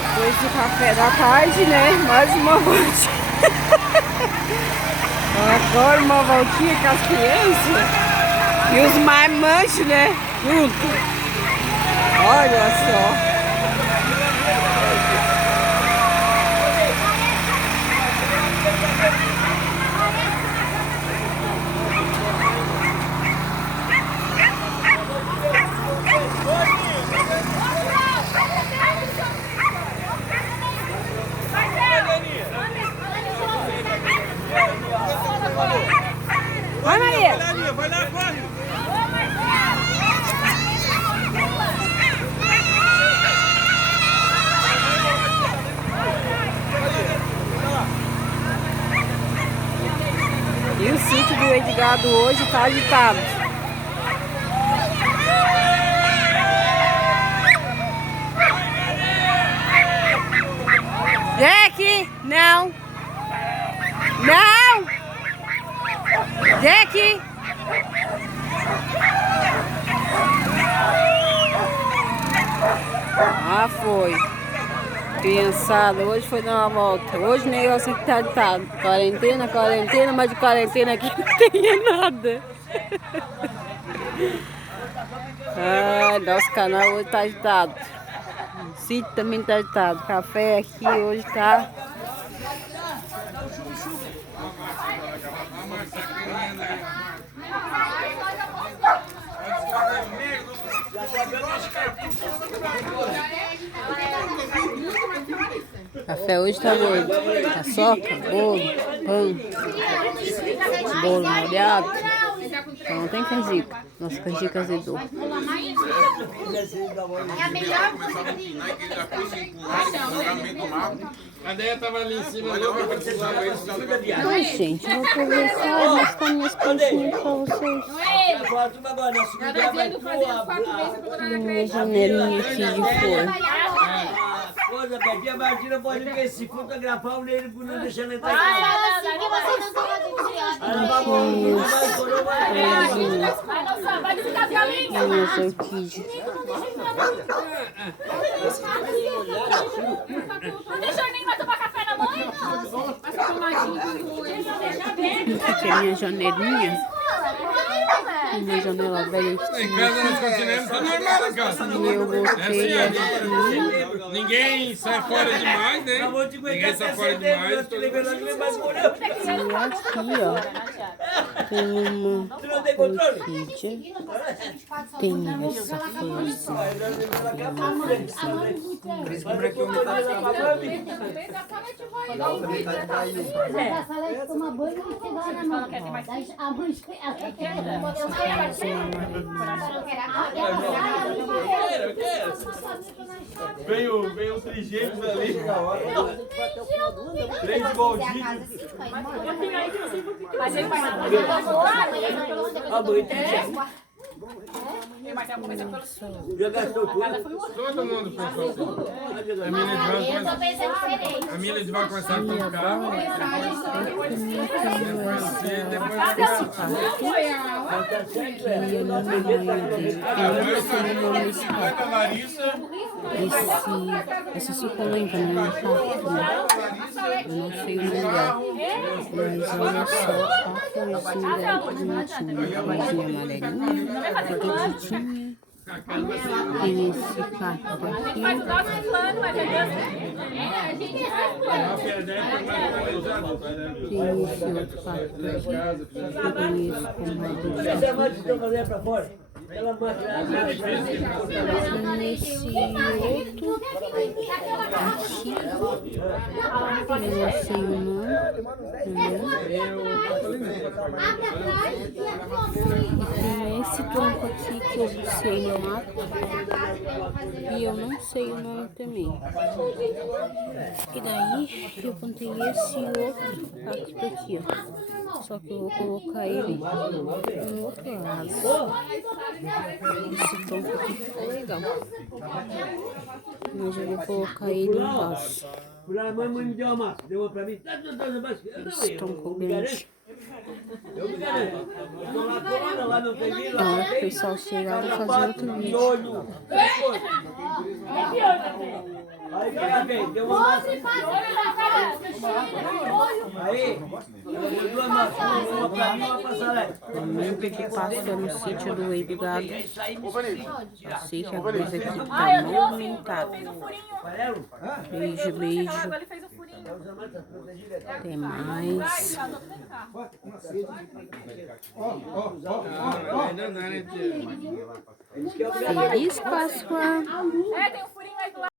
Depois do café da tarde, né? Mais uma voltinha. Agora uma voltinha com as crianças. E os marmanjos, né? Junto. Olha só. Vai, Maria! Vai lá, corre! E o sítio do Edgardo hoje tá agitado. Jack! Não! Não! Jack! Ah, foi. Criançada, hoje foi dar uma volta. Hoje o negócio aqui tá agitado. Quarentena, mas de quarentena aqui não tem nada. Ah, nosso canal hoje tá agitado. O sítio também tá agitado. Café aqui hoje tá. Café hoje tá doido. Paçoca, bolo, pão, bolo molhado. Só não tem canjica. Nossa canjica azedou. É a melhor A Deia tava ali em cima, louca pra tirar isso. Ai, gente, eu vou conversar e mostrar minhas coisinhas pra vocês. Minha janelinha aqui de flor. Coisa, Betinha, a Martina pode ver se fotografar o nele por não deixar ele entrar. Minhas orquídeas. Deixa o vai tomar café na mãe? Aqui é minha janelinha. Minha janela velha. Em casa nós continuamos, tá normal em casa. E eu botei É aqui. assim, ninguém sai fora demais, né? Ninguém sai fora demais. E aqui, ó, tem uma orquídea. Tem essa florzinha. Tomar banho e pegar na mão. A mãe Veio o trigêmeos ali. Três igualdinhos. Mas ele vai Já gastou tudo? Todo mundo pensou. A Mila vai começar a tocar. Essa suculenta, né? Eu não sei o nome dela. Mas olha só a florzinha dela que bonitinha. Uma florzinha amarelinha, pequenininha. Tem esse cacto aqui. Tem esse outro cacto aqui. Eu conheço como adulto. Essa é a máquina que eu falei pra fora. Aquela máquina. Tem esse outro aqui. Eu não sei o nome. Tem esse tronco aqui que eu bucei no mato. E eu não sei o nome também. E daí eu plantei esse outro cacto aqui, ó. Só que eu vou colocar ele no outro lado. Esse tronco aqui ficou legal. Mas eu vou colocar ele no vaso. A mãe me deu uma massa, deu uma pra mim. Esse tronco grande. Eu me garanto. Eu tô lá no peguei lá. Ó, o pessoal chegar, eu vou fazer outro vídeo. Aí, pega bem, deu uma massa. Aí, duas massas, uma pra mim e uma pra Salete. Momento de Páscoa no sítio do Rei do Gado. Eu sei que a coisa aqui tá movimentada. Beijo, beijo. Tem mais. Ainda não, né, tia? Feliz Páscoa. Tem um furinho aí do lado.